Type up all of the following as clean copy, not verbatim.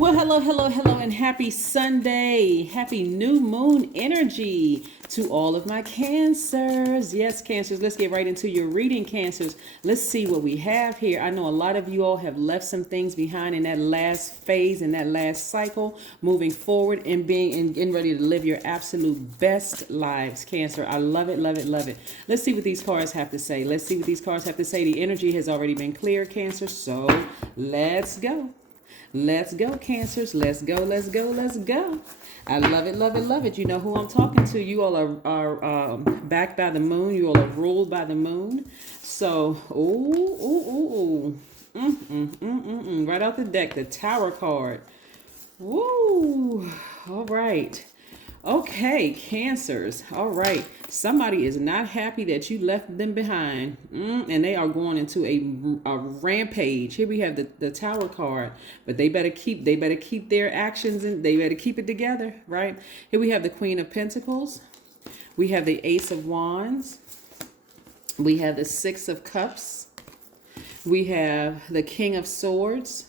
Well, hello, and happy Sunday. Happy new moon energy to all of my Cancers. Yes, Cancers, let's get right into your reading, Cancers. Let's see what we have here. I know a lot of you all have left some things behind in that last phase, in that last cycle, moving forward and getting ready to live your absolute best lives, Cancer. I love it, love it, love it. Let's see what these cards have to say. Let's see what these cards have to say. The energy has already been clear, Cancer, so let's go. Let's go, Cancers. Let's go, let's go, let's go. I love it, love it, love it. You know who I'm talking to. You all are backed by the moon. You all are ruled by the moon. So, right out the deck, the Tower card. Woo. All right. Okay, Cancers. All right. Somebody is not happy that you left them behind. And they are going into a rampage. Here we have the Tower card. But they better keep their actions and they better keep it together, right? Here we have the Queen of Pentacles. We have the Ace of Wands. We have the Six of Cups. We have the King of Swords.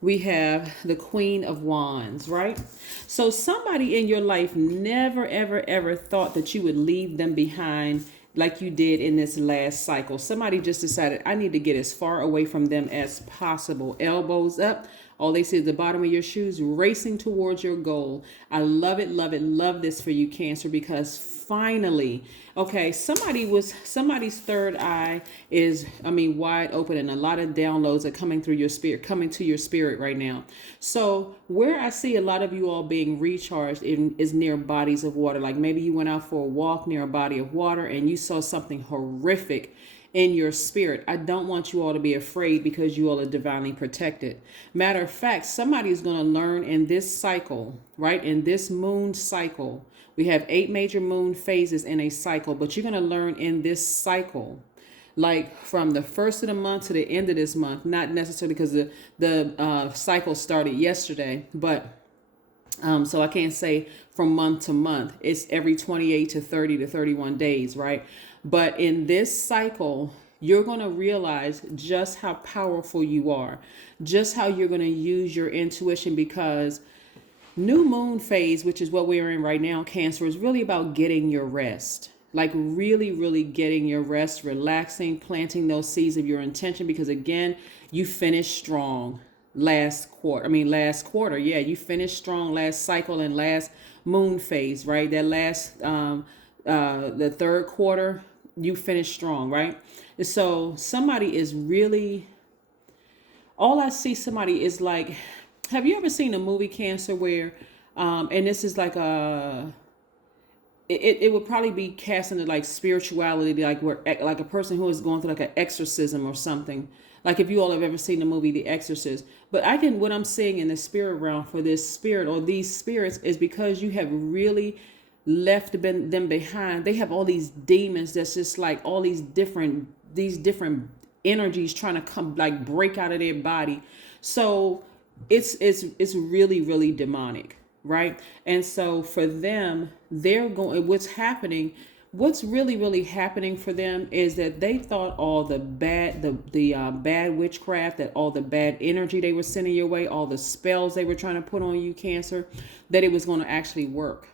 We have the Queen of Wands, right? So somebody in your life never, ever, ever thought that you would leave them behind like you did in this last cycle. Somebody just decided, I need to get as far away from them as possible. Elbows up. All they see is the bottom of your shoes, racing towards your goal. I love it, love it, love this for you, Cancer, because finally, okay, somebody's third eye is, wide open, and a lot of downloads are coming to your spirit right now. So where I see a lot of you all being recharged is near bodies of water. Like maybe you went out for a walk near a body of water and you saw something horrific in your spirit. I don't want you all to be afraid because you all are divinely protected. Matter of fact, somebody is going to learn in this cycle, right? In this moon cycle, we have 8 major moon phases in a cycle, but you're going to learn in this cycle, like from the first of the month to the end of this month, not necessarily because the cycle started yesterday, but so I can't say from month to month. It's every 28 to 30 to 31 days, right? But in this cycle, you're going to realize just how powerful you are, just how you're going to use your intuition, because new moon phase, which is what we're in right now, Cancer, is really about getting your rest. Like really, really getting your rest, relaxing, planting those seeds of your intention, because again, you finished strong last quarter. Yeah, you finished strong last cycle and last moon phase, right? That last the third quarter, you finished strong, right? So somebody is really, all I see somebody is like, have you ever seen a movie, Cancer, where and this is like it would probably be cast into like spirituality, like where like a person who is going through like an exorcism or something. Like if you all have ever seen the movie The Exorcist. But what I'm seeing in the spirit realm for this spirit or these spirits is because you have really left them behind. They have all these demons that's just like all these different energies trying to come, like break out of their body. So it's really, really demonic, right? And so for them, what's really, really happening for them is that they thought all the bad witchcraft, that all the bad energy they were sending your way, all the spells they were trying to put on you, Cancer, that it was going to actually work.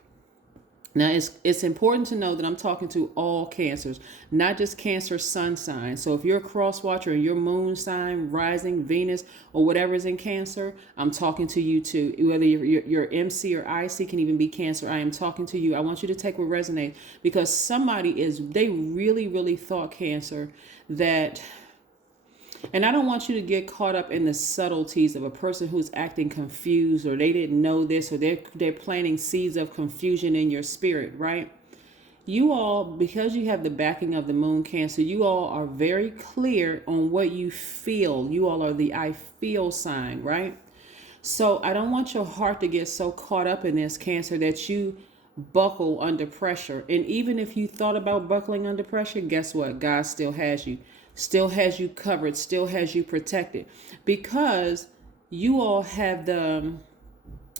Now, it's important to know that I'm talking to all Cancers, not just Cancer sun sign. So if you're a cross watcher and your moon sign, rising, Venus, or whatever is in Cancer, I'm talking to you too. Whether your MC or IC can even be Cancer, I am talking to you. I want you to take what resonates, because they really, really thought, Cancer, that, and I don't want you to get caught up in the subtleties of a person who's acting confused, or they didn't know this, or they're planting seeds of confusion in your spirit, right? You all, because you have the backing of the moon, Cancer, you all are very clear on what you feel. You all are the I feel sign, right? So I don't want your heart to get so caught up in this, Cancer, that you buckle under pressure. And even if you thought about buckling under pressure, guess what? God still has you. Still has you covered, still has you protected, because you all have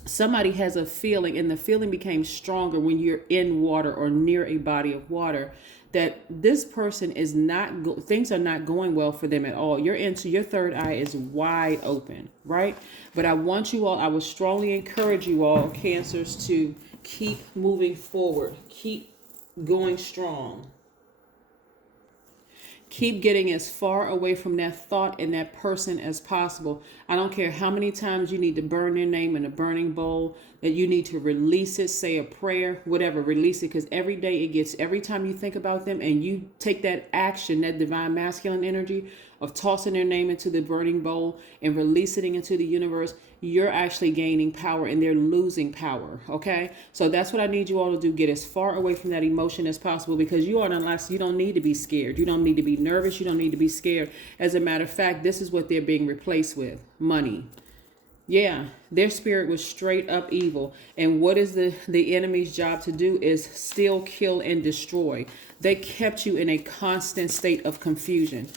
somebody has a feeling, and the feeling became stronger when you're in water or near a body of water, that this person is not, things are not going well for them at all. Your third eye is wide open, right? But I want you all, I would strongly encourage you all, Cancers, to keep moving forward. Keep going strong. Keep getting as far away from that thought and that person as possible. I don't care how many times you need to burn their name in a burning bowl, that you need to release it, say a prayer, whatever, release it. Because every time you think about them and you take that action, that divine masculine energy of tossing their name into the burning bowl and releasing it into the universe, you're actually gaining power and they're losing power. Okay. So that's what I need you all to do. Get as far away from that emotion as possible, because you don't need to be scared. You don't need to be nervous. You don't need to be scared. As a matter of fact, this is what they're being replaced with: money. Yeah, their spirit was straight up evil. And what is the enemy's job to do is steal, kill, and destroy. They kept you in a constant state of confusion.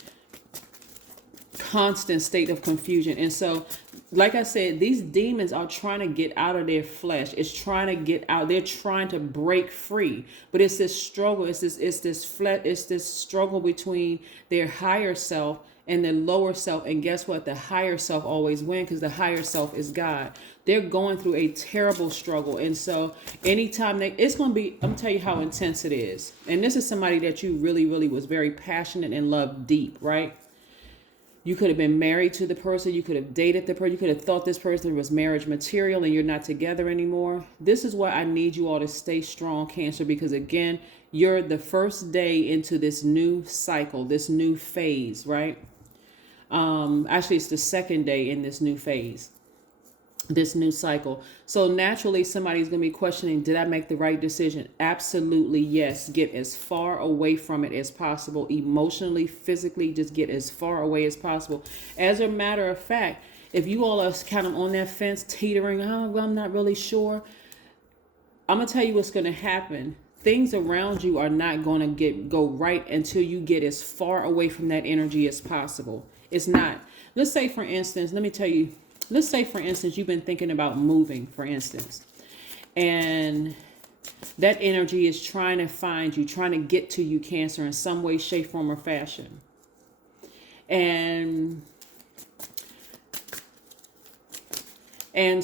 Constant state of confusion. And so, like I said, these demons are trying to get out of their flesh. It's trying to get out. They're trying to break free. But it's this struggle. It's this struggle between their higher self and their lower self. And guess what? The higher self always wins, because the higher self is God. They're going through a terrible struggle. And so anytime it's going to be, I'm telling you how intense it is. And this is somebody that you really, really was very passionate and loved deep, right? You could have been married to the person. You could have dated the person. You could have thought this person was marriage material and you're not together anymore. This is why I need you all to stay strong, Cancer, because again, you're the first day into this new cycle, this new phase, right? Actually, it's the second day in this new phase, this new cycle. So naturally, somebody's going to be questioning, did I make the right decision? Absolutely, yes. Get as far away from it as possible. Emotionally, physically, just get as far away as possible. As a matter of fact, if you all are kind of on that fence, teetering, oh, I'm not really sure, I'm going to tell you what's going to happen. Things around you are not going to go right until you get as far away from that energy as possible. It's not. Let's say, for instance, let's say, for instance, you've been thinking about moving, for instance, and that energy is trying to find you, trying to get to you, Cancer, in some way, shape, form, or fashion. And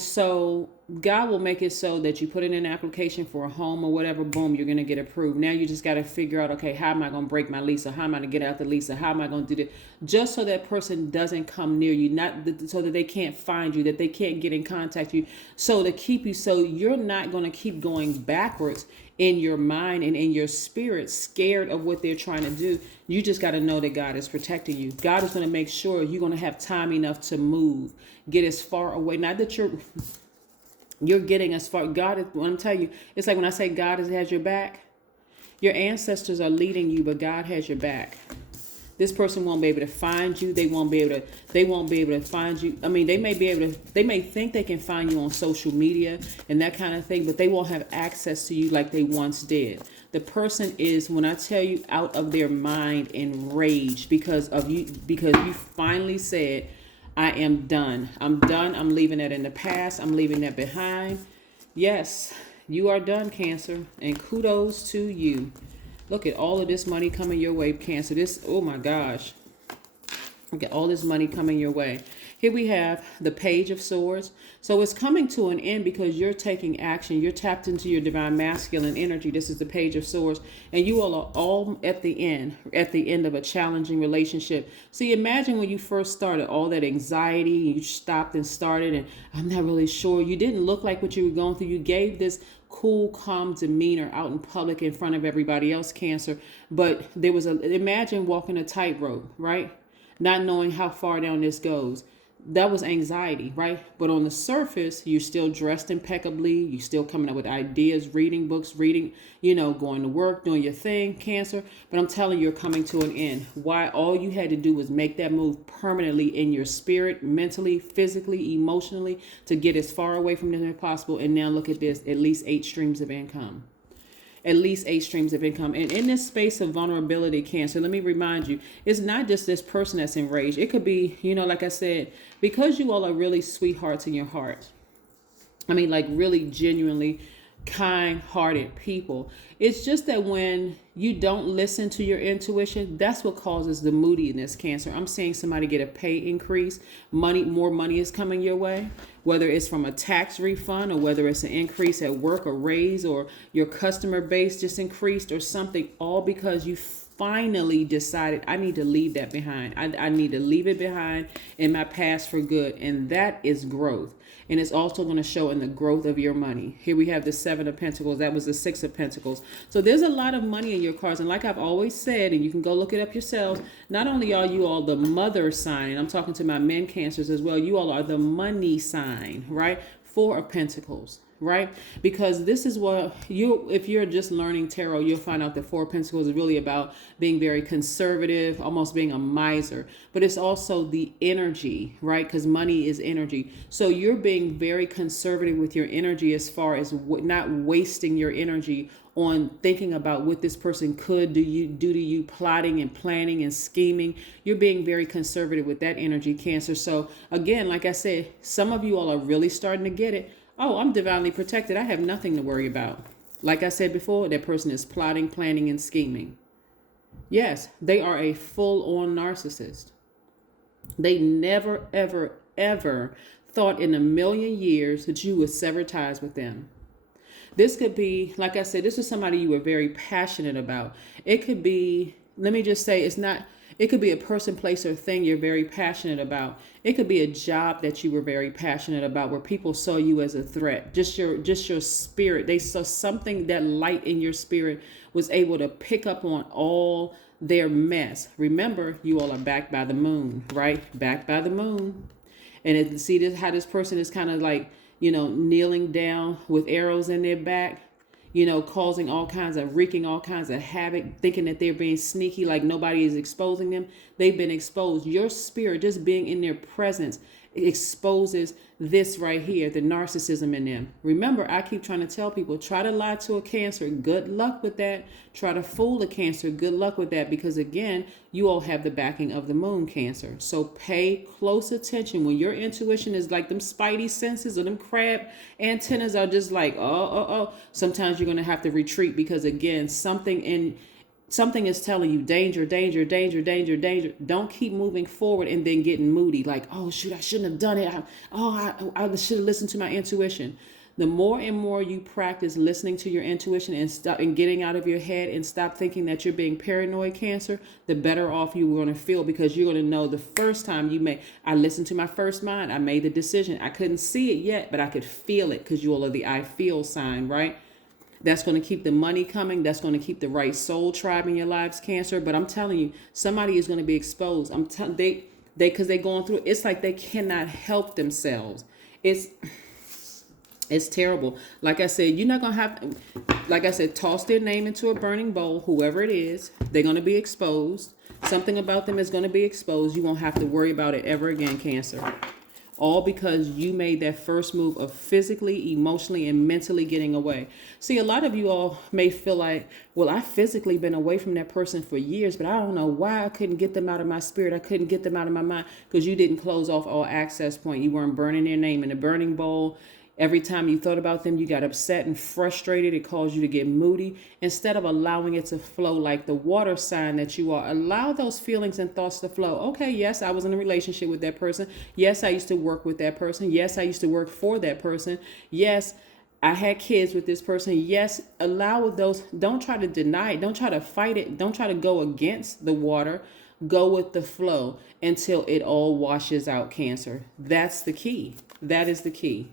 so God will make it so that you put in an application for a home or whatever, boom, you're going to get approved. Now you just got to figure out, okay, how am I going to break my lease? Or how am I going to get out the lease? Or how am I going to do this? Just so that person doesn't come near you, so that they can't find you, that they can't get in contact with you. So to keep you, so you're not going to keep going backwards in your mind and in your spirit, scared of what they're trying to do. You just got to know that God is protecting you. God is going to make sure you're going to have time enough to move, get as far away. Not that you're getting as far. God is, when I'm telling you, it's like when I say God has your back, your ancestors are leading you, but God has your back. This person won't be able to find you. They won't be able to find you. I mean, they may think they can find you on social media and that kind of thing, but they won't have access to you like they once did. The person is, when I tell you, out of their mind, enraged because you finally said, I am done. I'm done. I'm leaving that in the past. I'm leaving that behind. Yes, you are done, Cancer, and kudos to you. Look at all of this money coming your way, Cancer. Oh my gosh. Look at all this money coming your way. Here we have the Page of Swords. So it's coming to an end because you're taking action. You're tapped into your divine masculine energy. This is the Page of Swords. And you all are all at the end of a challenging relationship. See, imagine when you first started, all that anxiety, you stopped and started, and I'm not really sure. You didn't look like what you were going through. You gave this cool, calm demeanor out in public in front of everybody else, Cancer. But imagine walking a tightrope, right? Not knowing how far down this goes. That was anxiety, right? But on the surface, you're still dressed impeccably. You're still coming up with ideas, reading books, going to work, doing your thing, Cancer. But I'm telling you, you're coming to an end. Why? All you had to do was make that move permanently in your spirit, mentally, physically, emotionally, to get as far away from them as possible. And now look at this, at least 8 streams of income. At least 8 streams of income. And in this space of vulnerability, Cancer, let me remind you, it's not just this person that's enraged. It could be, like I said, because you all are really sweethearts in your heart. I mean, like really genuinely, kind-hearted people. It's just that when you don't listen to your intuition, that's what causes the moodiness, Cancer. I'm seeing somebody get a pay increase, more money is coming your way, whether it's from a tax refund or whether it's an increase at work, a raise, or your customer base just increased or something, all because you finally decided, I need to leave that behind. I need to leave it behind in my past for good. And that is growth. And it's also going to show in the growth of your money. Here we have the 7 of Pentacles. That was the 6 of Pentacles. So there's a lot of money in your cards. And like I've always said, and you can go look it up yourselves, not only are you all the mother sign, and I'm talking to my men Cancers as well, you all are the money sign, right? 4 of Pentacles. Right? Because this is what if you're just learning tarot, you'll find out that 4 of Pentacles is really about being very conservative, almost being a miser, but it's also the energy, right? Because money is energy. So you're being very conservative with your energy as far as not wasting your energy on thinking about what this person could do to you, plotting and planning and scheming. You're being very conservative with that energy, Cancer. So again, like I said, some of you all are really starting to get it. Oh, I'm divinely protected. I have nothing to worry about. Like I said before, that person is plotting, planning, and scheming. Yes, they are a full-on narcissist. They never, ever, ever thought in a million years that you would sever ties with them. This could be, like I said, this is somebody you were very passionate about. It could be, let me just say, it could be a person, place, or thing you're very passionate about. It could be a job that you were very passionate about where people saw you as a threat. Just your spirit. They saw something, that light in your spirit was able to pick up on all their mess. Remember, you all are backed by the moon, right? Backed by the moon. And see this, how this person is kind of like, kneeling down with arrows in their back, causing wreaking all kinds of havoc, thinking that they're being sneaky, like nobody is exposing them. They've been exposed. Your spirit, just being in their presence, exposes this right here, the narcissism in them. Remember, I keep trying to tell people, try to lie to a Cancer. Good luck with that. Try to fool a Cancer. Good luck with that. Because again, you all have the backing of the moon, Cancer. So pay close attention. When your intuition is like them spidey senses or them crab antennas are just like, oh. Sometimes you're going to have to retreat because again, something is telling you danger, danger, danger, danger, danger. Don't keep moving forward and then getting moody. Like, oh, shoot, I shouldn't have done it. I should have listened to my intuition. The more and more you practice listening to your intuition and getting out of your head and stop thinking that you're being paranoid, Cancer, the better off you're going to feel, because you're going to know the first time I listened to my first mind. I made the decision. I couldn't see it yet, but I could feel it, because you all are the I feel sign, right? That's going to keep the money coming. That's going to keep the right soul tribe in your lives, Cancer. But I'm telling you, somebody is going to be exposed. Because they're going through, it's like they cannot help themselves. It's terrible. Like I said, you're not going to have, like I said, toss their name into a burning bowl, whoever it is. They're going to be exposed. Something about them is going to be exposed. You won't have to worry about it ever again, Cancer. All because you made that first move of physically, emotionally, and mentally getting away. See, a lot of you all may feel like, well, I've physically been away from that person for years, but I don't know why I couldn't get them out of my spirit. I couldn't get them out of my mind, because you didn't close off all access point. You weren't burning their name in a burning bowl. Every time you thought about them, you got upset and frustrated. It caused you to get moody. Instead of allowing it to flow like the water sign that you are, allow those feelings and thoughts to flow. Okay, yes, I was in a relationship with that person. Yes, I used to work with that person. Yes, I used to work for that person. Yes, I had kids with this person. Yes, allow those. Don't try to deny it. Don't try to fight it. Don't try to go against the water. Go with the flow until it all washes out, Cancer. That's the key. That is the key.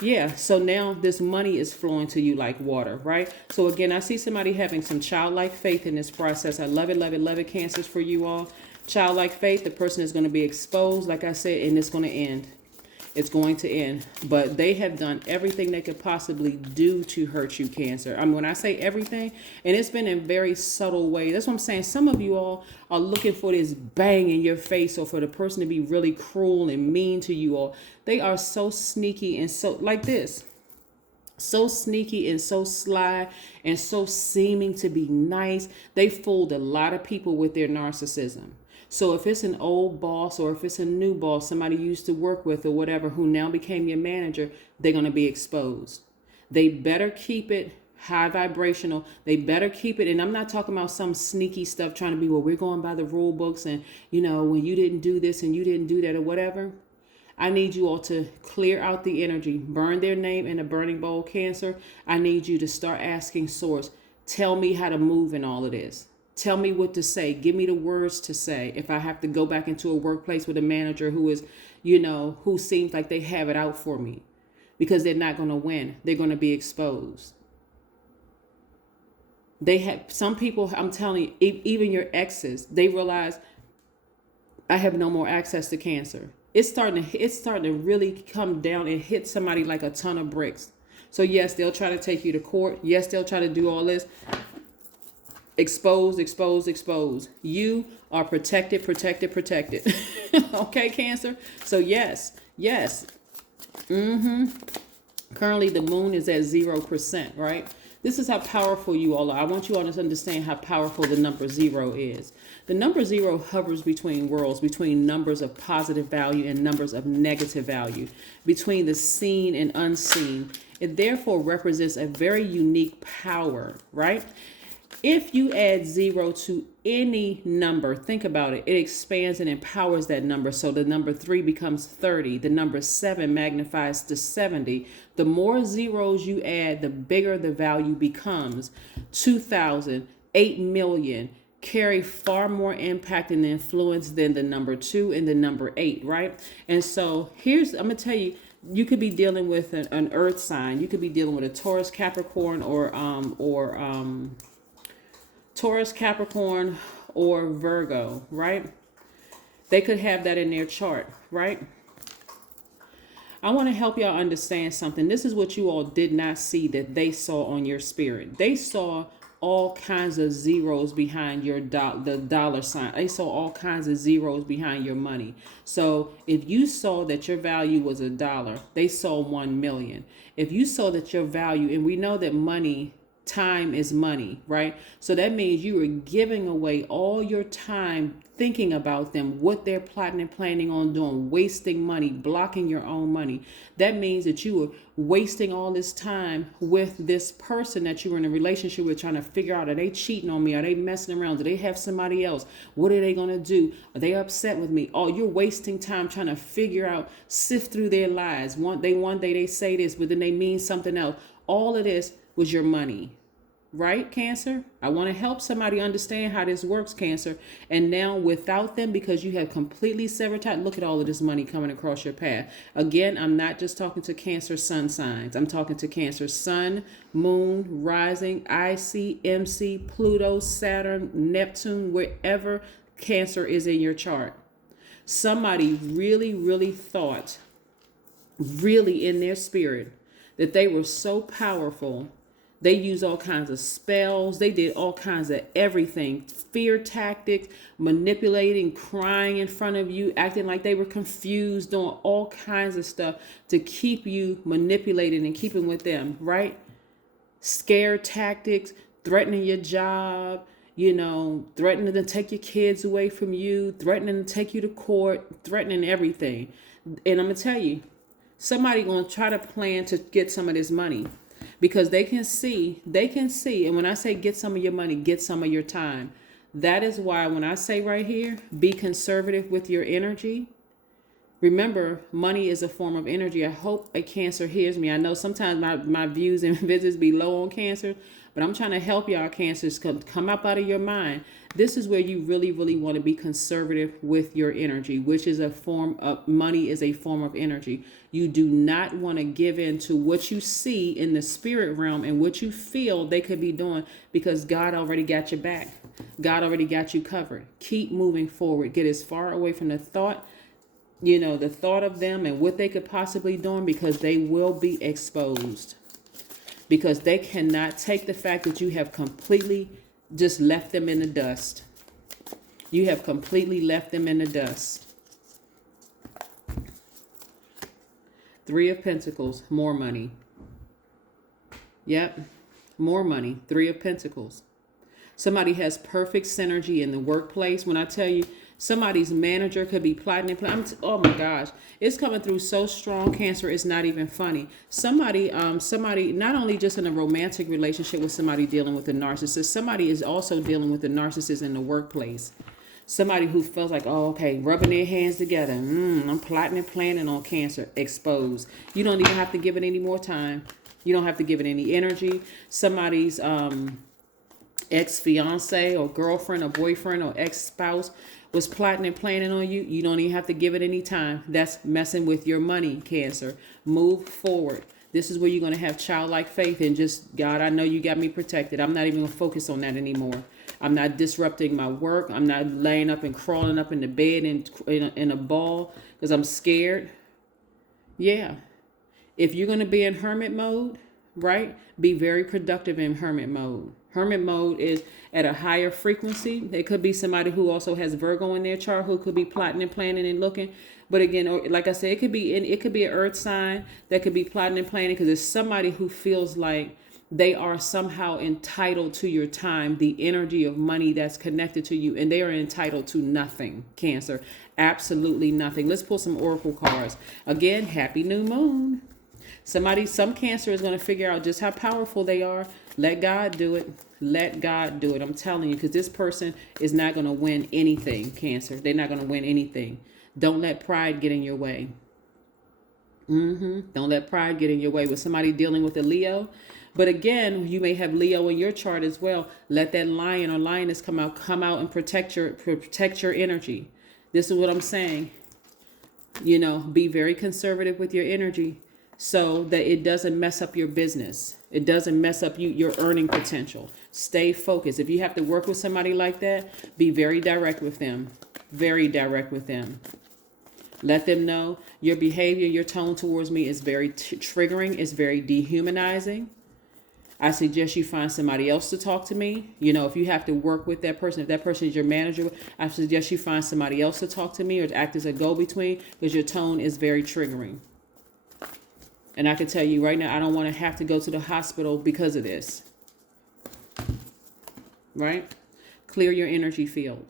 Yeah, so now this money is flowing to you like water, right? So again, I see somebody having some childlike faith in this process. I love it, love it, love it, Cancers, for you all. Childlike faith, the person is going to be exposed, like I said, and it's going to end. It's going to end. But they have done everything they could possibly do to hurt you, Cancer. I mean, when I say everything, and it's been in very subtle ways. That's what I'm saying. Some of you all are looking for this bang in your face, or for the person to be really cruel and mean to you all. They are so sneaky and so like this. So sneaky and so sly and so seeming to be nice. They fooled a lot of people with their narcissism. So if it's an old boss, or if it's a new boss, somebody you used to work with or whatever, who now became your manager, they're going to be exposed. They better keep it high vibrational. They better keep it. And I'm not talking about some sneaky stuff trying to be, well, we're going by the rule books and, when you didn't do this and you didn't do that or whatever. I need you all to clear out the energy, burn their name in a burning bowl, Cancer. I need you to start asking Source, tell me how to move in all of this. Tell me what to say. Give me the words to say. If I have to go back into a workplace with a manager who is, who seems like they have it out for me, because they're not going to win. They're going to be exposed. They have some people, I'm telling you, even your exes, they realize I have no more access to Cancer. It's starting to really come down and hit somebody like a ton of bricks. So yes, they'll try to take you to court. Yes, they'll try to do all this. Exposed, exposed, exposed. You are protected, protected, protected. Okay, Cancer? So yes. Currently, the moon is at 0%, right? This is how powerful you all are. I want you all to understand how powerful the number 0 is. The number 0 hovers between worlds, between numbers of positive value and numbers of negative value, between the seen and unseen. It therefore represents a very unique power, right? If you add 0 to any number, think about it, it expands and empowers that number. So the number 3 becomes 30. The number 7 magnifies to 70. The more zeros you add, the bigger the value becomes. 2,000, 8 million carry far more impact and influence than the number 2 and the number 8, right? And so I'm going to tell you, you could be dealing with an earth sign. You could be dealing with a Taurus, Capricorn, or Taurus, Capricorn, or Virgo, right? They could have that in their chart, right? I want to help y'all understand something. This is what you all did not see that they saw on your spirit. They saw all kinds of zeros behind your the dollar sign. They saw all kinds of zeros behind your money. So if you saw that your value was $1, they saw 1 million. If you saw that your value, and we know that money, time is money, right? So that means you are giving away all your time thinking about them, what they're plotting and planning on doing, wasting money, blocking your own money. That means that you are wasting all this time with this person that you were in a relationship with, trying to figure out, are they cheating on me? Are they messing around? Do they have somebody else? What are they going to do? Are they upset with me? Oh, you're wasting time trying to figure out, sift through their lies. One day they say this, but then they mean something else. All of this was your money. Right, Cancer? I want to help somebody understand how this works, Cancer. And now without them, because you have completely severed ties, look at all of this money coming across your path. Again, I'm not just talking to Cancer sun signs. I'm talking to Cancer sun, moon, rising, IC, MC, Pluto, Saturn, Neptune, wherever Cancer is in your chart. Somebody really, really thought, really in their spirit, that they were so powerful. They used all kinds of spells. They did all kinds of everything. Fear tactics, manipulating, crying in front of you, acting like they were confused, doing all kinds of stuff to keep you manipulated and keeping with them, right? Scare tactics, threatening your job, threatening to take your kids away from you, threatening to take you to court, threatening everything. And I'm going to tell you, somebody going to try to plan to get some of this money. Because they can see, and when I say get some of your money, get some of your time. That is why when I say right here, be conservative with your energy. Remember, money is a form of energy. I hope a Cancer hears me. I know sometimes my views and visits be low on Cancer, but I'm trying to help y'all Cancers come up out of your mind. This is where you really, really want to be conservative with your energy, which is a form of money, is a form of energy. You do not want to give in to what you see in the spirit realm and what you feel they could be doing, because God already got your back. God already got you covered. Keep moving forward. Get as far away from the thought of them and what they could possibly doing, because they will be exposed. Because they cannot take the fact that you have completely just left them in the dust. You have completely left them in the dust. 3 of Pentacles, more money. Yep, more money. 3 of Pentacles. Somebody has perfect synergy in the workplace. When I tell you, Somebody's manager could be plotting and planning. Oh my gosh, it's coming through so strong, Cancer. It's not even funny. Somebody not only just in a romantic relationship with somebody dealing with a narcissist, somebody is also dealing with a narcissist in the workplace. Somebody who feels like, oh, okay, rubbing their hands together. I'm plotting and planning on Cancer. Exposed. You don't even have to give it any more time. You don't have to give it any energy. Somebody's ex-fiance or girlfriend or boyfriend or ex-spouse was plotting and planning on you. You don't even have to give it any time. That's messing with your money, Cancer. Move forward. This is where you're going to have childlike faith and just, God, I know you got me protected. I'm not even going to focus on that anymore. I'm not disrupting my work. I'm not laying up and crawling up in the bed in a ball because I'm scared. Yeah. If you're going to be in hermit mode, right, be very productive in hermit mode. Hermit mode is at a higher frequency. It could be somebody who also has Virgo in their chart who could be plotting and planning and looking. But again, like I said, it could be an earth sign that could be plotting and planning because it's somebody who feels like they are somehow entitled to your time, the energy of money that's connected to you, and they are entitled to nothing, Cancer. Absolutely nothing. Let's pull some oracle cards. Again, happy new moon. Some Cancer is going to figure out just how powerful they are. Let God do it. Let God do it. I'm telling you, because this person is not going to win anything, Cancer. They're not going to win anything. Don't let pride get in your way. Don't let pride get in your way with somebody dealing with a Leo. But again, you may have Leo in your chart as well. Let that lion or lioness come out and protect your energy. This is what I'm saying. Be very conservative with your energy so that it doesn't mess up your business. It doesn't mess up your earning potential. Stay focused. If you have to work with somebody like that, be very direct with them. Very direct with them. Let them know your behavior, your tone towards me is very triggering. It's very dehumanizing. I suggest you find somebody else to talk to me. If you have to work with that person, if that person is your manager, I suggest you find somebody else to talk to me or to act as a go-between because your tone is very triggering. And I can tell you right now, I don't want to have to go to the hospital because of this. Right? Clear your energy field.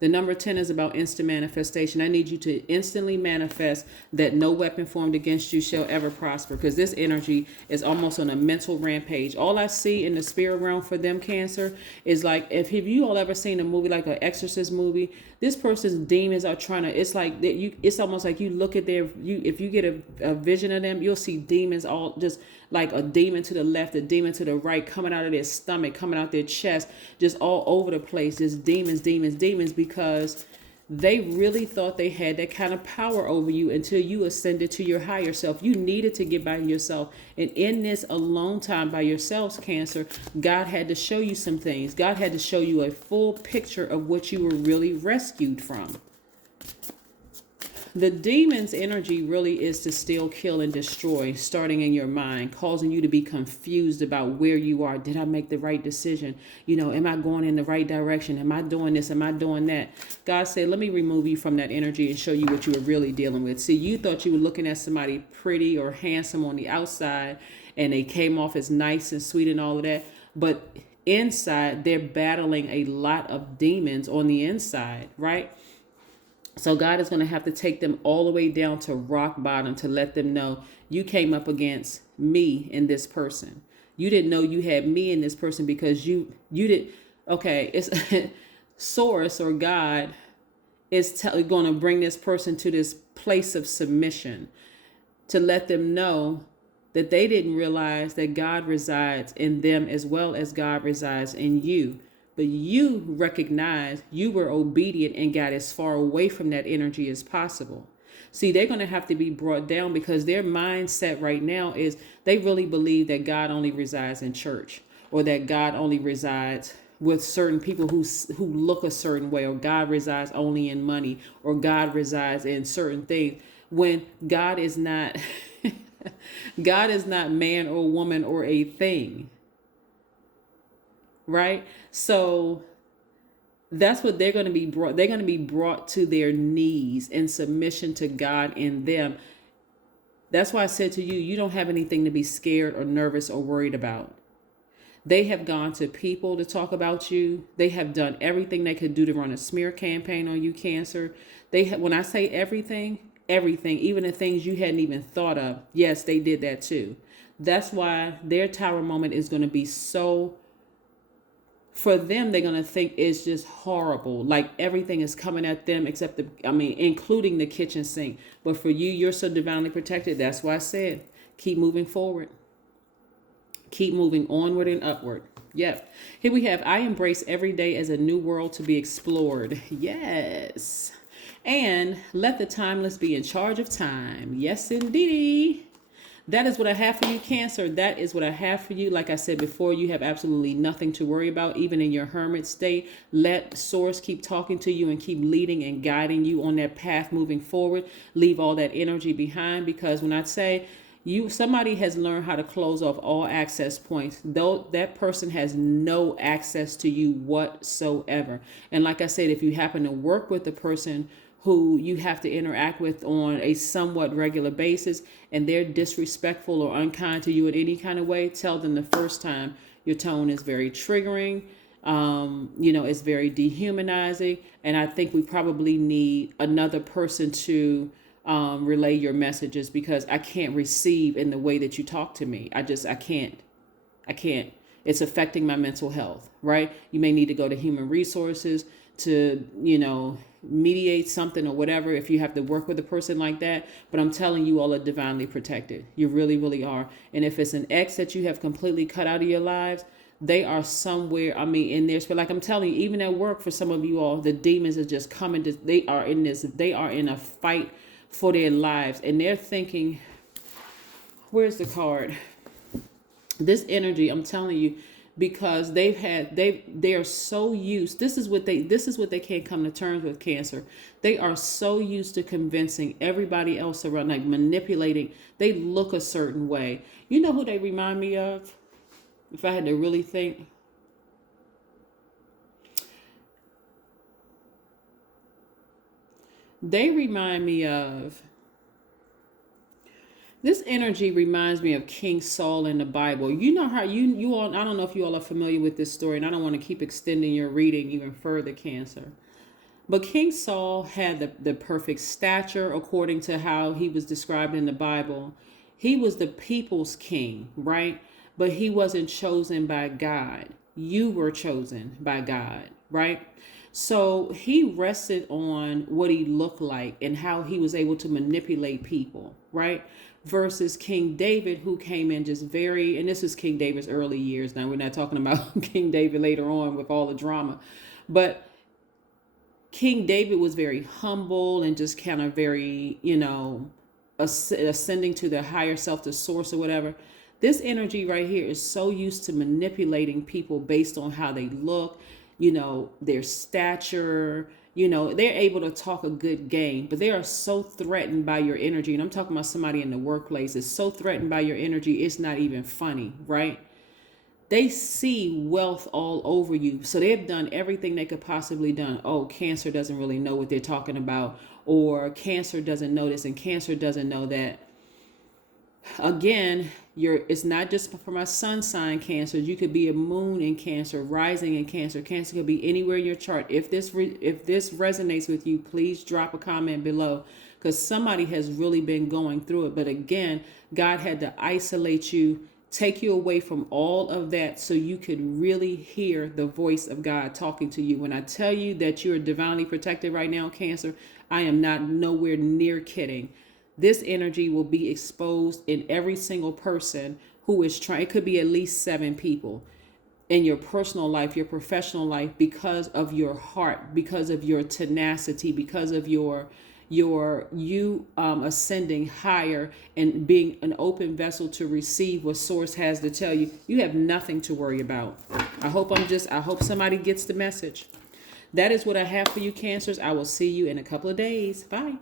The number 10 is about instant manifestation. I need you to instantly manifest that no weapon formed against you shall ever prosper, because this energy is almost on a mental rampage. All I see in the spirit realm for them, Cancer, is like, if you all ever seen a movie like an Exorcist movie, this person's demons are trying to, it's like it's almost like you look at if you get a vision of them, you'll see demons all just like a demon to the left, a demon to the right, coming out of their stomach, coming out their chest, just all over the place. Just demons, because they really thought they had that kind of power over you until you ascended to your higher self. You needed to get by yourself. And in this alone time by yourselves, Cancer, God had to show you some things. God had to show you a full picture of what you were really rescued from. The demon's energy really is to steal, kill, and destroy, starting in your mind, causing you to be confused about where you are. Did I make the right decision? Am I going in the right direction? Am I doing this? Am I doing that? God said, let me remove you from that energy and show you what you were really dealing with. See, you thought you were looking at somebody pretty or handsome on the outside, and they came off as nice and sweet and all of that. But inside, they're battling a lot of demons on the inside, right? So God is going to have to take them all the way down to rock bottom to let them know you came up against me and this person. You didn't know you had me and this person because you did. Okay, it's Source or God is going to bring this person to this place of submission to let them know that they didn't realize that God resides in them as well as God resides in you. But you recognize you were obedient and got as far away from that energy as possible. See, they're going to have to be brought down because their mindset right now is they really believe that God only resides in church, or that God only resides with certain people who look a certain way, or God resides only in money, or God resides in certain things, when God is not God is not man or woman or a thing. Right? So that's what they're going to be brought. They're going to be brought to their knees in submission to God in them. That's why I said to you, you don't have anything to be scared or nervous or worried about. They have gone to people to talk about you. They have done everything they could do to run a smear campaign on you, Cancer. When I say everything, everything, even the things you hadn't even thought of, yes, they did that too. That's why their tower moment is going to be so, for them, they're going to think it's just horrible. Like everything is coming at them except including the kitchen sink. But for you, you're so divinely protected. That's why I said, keep moving forward. Keep moving onward and upward. Yep. Here we have, I embrace every day as a new world to be explored. Yes. And let the timeless be in charge of time. Yes, indeedy. That is what I have for you, Cancer. That is what I have for you. Like I said before, you have absolutely nothing to worry about, even in your hermit state. Let Source keep talking to you and keep leading and guiding you on that path moving forward. Leave all that energy behind, because when I say somebody has learned how to close off all access points, though that person has no access to you whatsoever. And like I said, if you happen to work with a person who you have to interact with on a somewhat regular basis and they're disrespectful or unkind to you in any kind of way, tell them the first time your tone is very triggering. It's very dehumanizing. And I think we probably need another person to relay your messages, because I can't receive in the way that you talk to me. I can't. It's affecting my mental health, right? You may need to go to human resources to, mediate something or whatever, if you have to work with a person like that. But I'm telling you, all are divinely protected. You really, really are. And if it's an ex that you have completely cut out of your lives, they are somewhere, in there. But like I'm telling you, even at work, for some of you all, the demons are just coming they are in a fight for their lives. And they're thinking, where's the card? This energy, I'm telling you, because they are so used. This is what they can't come to terms with, Cancer. They are so used to convincing everybody else around, like manipulating. They look a certain way. You know who they remind me of? If I had to really think. They remind me of, this energy reminds me of King Saul in the Bible. You know how you all, I don't know if you all are familiar with this story, and I don't want to keep extending your reading even further, Cancer. But King Saul had the perfect stature according to how he was described in the Bible. He was the people's king, right? But he wasn't chosen by God. You were chosen by God, right? So he rested on what he looked like and how he was able to manipulate people, right? Versus King David, who came in just and this is King David's early years. Now, we're not talking about King David later on with all the drama. But King David was very humble and just kind of very, ascending to the higher self, the source or whatever. This energy right here is so used to manipulating people based on how they look, their stature, they're able to talk a good game, but they are so threatened by your energy. And I'm talking about somebody in the workplace is so threatened by your energy, it's not even funny, right? They see wealth all over you. So they've done everything they could possibly done. Oh, Cancer doesn't really know what they're talking about, or Cancer doesn't know this and Cancer doesn't know that. Again, it's not just for my sun sign, Cancer. You could be a moon in Cancer, rising in Cancer. Cancer could be anywhere in your chart. If this resonates with you, please drop a comment below, because somebody has really been going through it. But again, God had to isolate you, take you away from all of that so you could really hear the voice of God talking to you. When I tell you that you're divinely protected right now, Cancer, I am not nowhere near kidding. This energy will be exposed in every single person who is trying. It could be at least 7 people in your personal life, your professional life, because of your heart, because of your tenacity, because of you ascending higher and being an open vessel to receive what Source has to tell you. You have nothing to worry about. I hope somebody gets the message. That is what I have for you, Cancers. I will see you in a couple of days. Bye.